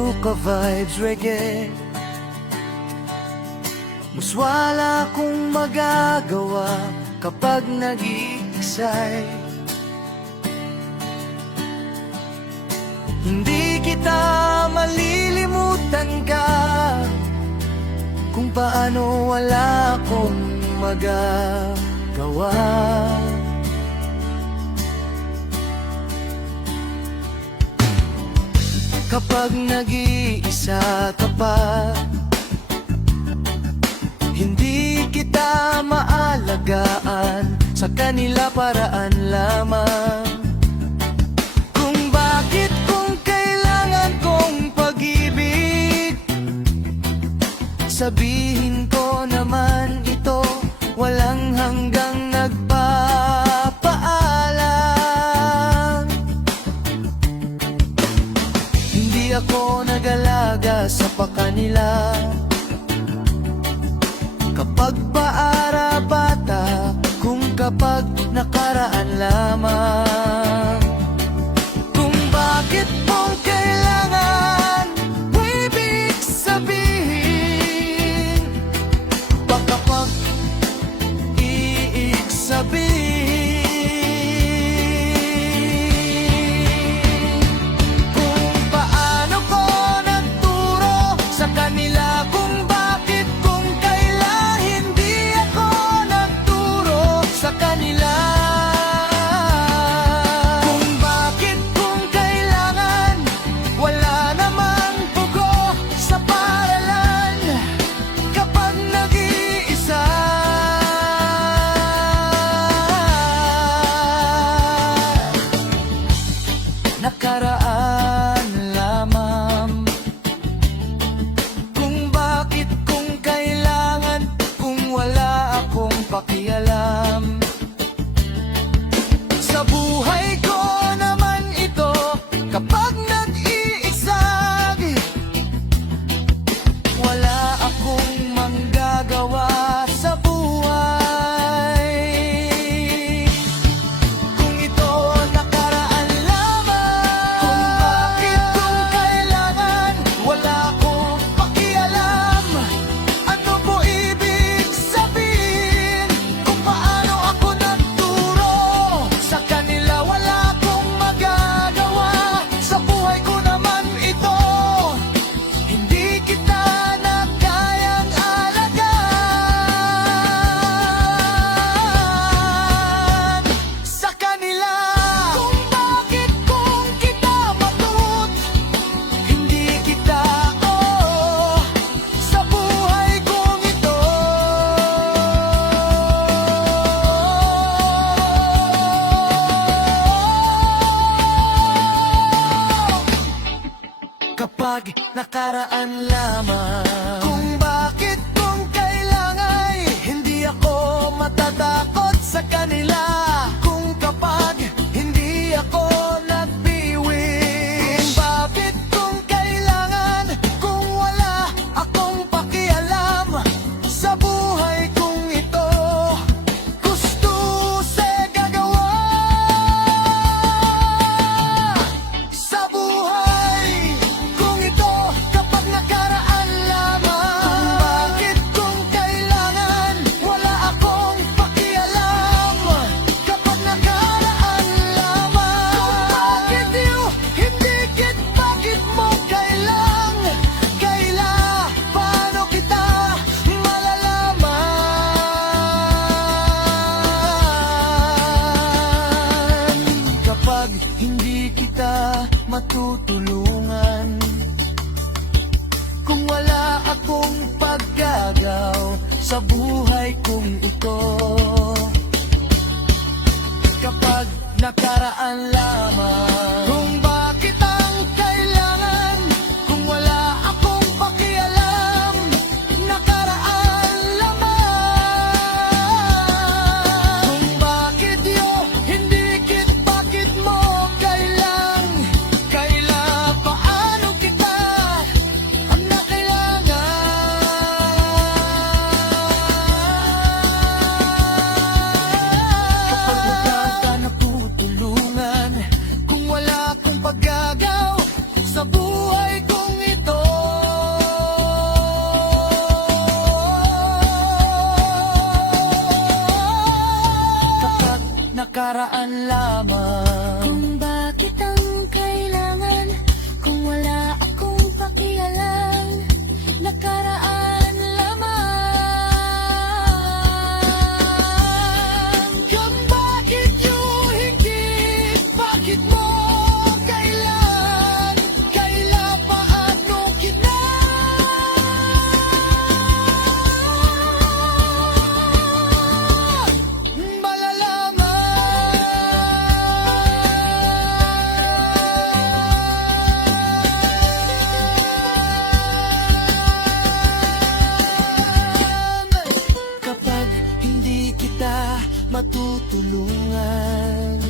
Luka Vibes Reggae. Mas wala akong magagawa kapag nag-iiksay. Hindi kita malilimutan ka kung paano wala akong magagawa. Kapag nag-iisa ka pa, hindi kita maalagaan, sa kanila paraan lamang. Kung bakit kung kailangan kong pag-ibig, sabihin ko naman ito, walang hanggang nagpapaalam. Hindi ako nag-alaga sa pakanila, kapag paara bata, kung kapag nakaraan lamang. Kung bakit mong kailangan ibig sabihin, baka pag iig sabihin. Kung paano ko nagturo sa kanila, kung bakit kung kailan hindi ako nagturo sa kanila. Kung bakit kung kailangan wala namang pugo sa paralan kapag nag-iisa. Nakaraan lamang. Kung bakit kung kailangan, kung wala akong pakialam. Sa buhay ko naman ito, kapag nag-iisag, wala akong manggagawa sa buhay. Kung ito nakaraan lamang, kung bakit kung kailangan, wala akong pakialam. Ano po ibig sabihin? Kung paano ako nagturo sa kanila, wala akong magagawa. Sa buhay ko naman ito, hindi kita na kayang alagaan sa kanila. Kung bakit kung kita matut, hindi kita sa buhay kong ito. Kapag nakaraan lamang. Kung bakit kung kailangan hindi ako matatakot sa kanila. Kung kapag hindi ako nagbiwis. Kung bakit kung kailangan, kung wala akong pakialam sa buhay kong ito. Gusto sa gagawa sa buhay kung ito, kapag nakaraan lamang. Kung bakit kung kailangan, wala akong pakialam kapag nakaraan lamang. Kung bakit hindi bakit mo kailang, paano kita malalaman kapag hindi kita matutulungan. Kung wala akong paggagaw sa buhay kong ito, kapag nakaraan lamang. Kung bakit ang kailangan, kung wala akong pakialam, nakaraan lamang. Kung bakit hindi bakit mo kailang, paano kita ang nakailangan. Kapag wala ka natutulungan, kung wala akong magtulungan.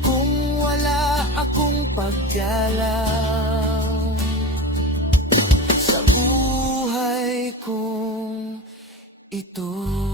Kung wala akong paggalang sa buhay kong ito.